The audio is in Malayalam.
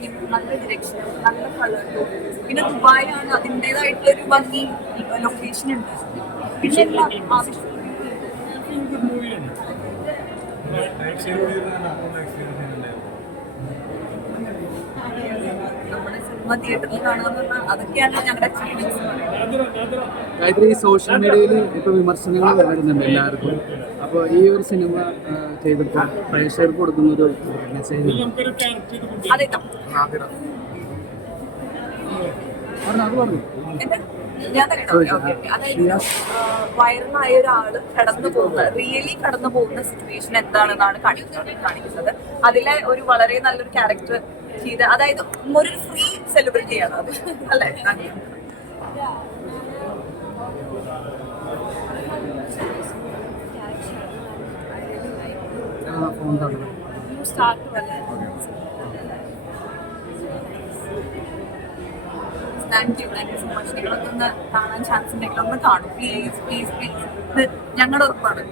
മേക്കിംഗ് നല്ല ഡിറക്ഷൻ നല്ല കളർ പിന്നെ ദുബായിലാണ് അതിന്റെതായിട്ടുള്ള ഒരു ഭംഗി ലൊക്കേഷൻ ഉണ്ട്. പിന്നെ തിയേറ്ററിൽ അതൊക്കെയാണ് ഞങ്ങളുടെ സോഷ്യൽ മീഡിയയിൽ ഇപ്പൊ വിമർശനങ്ങൾ വരുന്നുണ്ട് എല്ലാവർക്കും. അപ്പോൾ ഈ ഒരു സിനിമ ചെയ്തിട്ട് പ്രേക്ഷകർക്ക് കൊടുക്കുന്ന ഒരു മെസ്സേജ് അതെ. പറഞ്ഞു. വൈറലായ ഒരാൾ കടന്നു പോകുന്ന റിയലി കടന്നു പോകുന്ന സിറ്റുവേഷൻ എന്താണെന്നാണ് കാണിക്കുന്നത് അതിലെ ഒരു വളരെ നല്ലൊരു ക്യാരക്ടർ ചെയ്ത് അതായത് ഒരു ഫ്രീ സെലിബ്രിറ്റിയാണ് അത്. അല്ലേ? Start thank you thank you so much നിങ്ങളൊക്കെ ഒന്ന് കാണാൻ ചാൻസ് ഉണ്ടെങ്കിൽ ഒന്ന് കാണും. പ്ലീസ് പ്ലീസ് പ്ലീസ് ഞങ്ങളുടെ ഉറപ്പാണ്.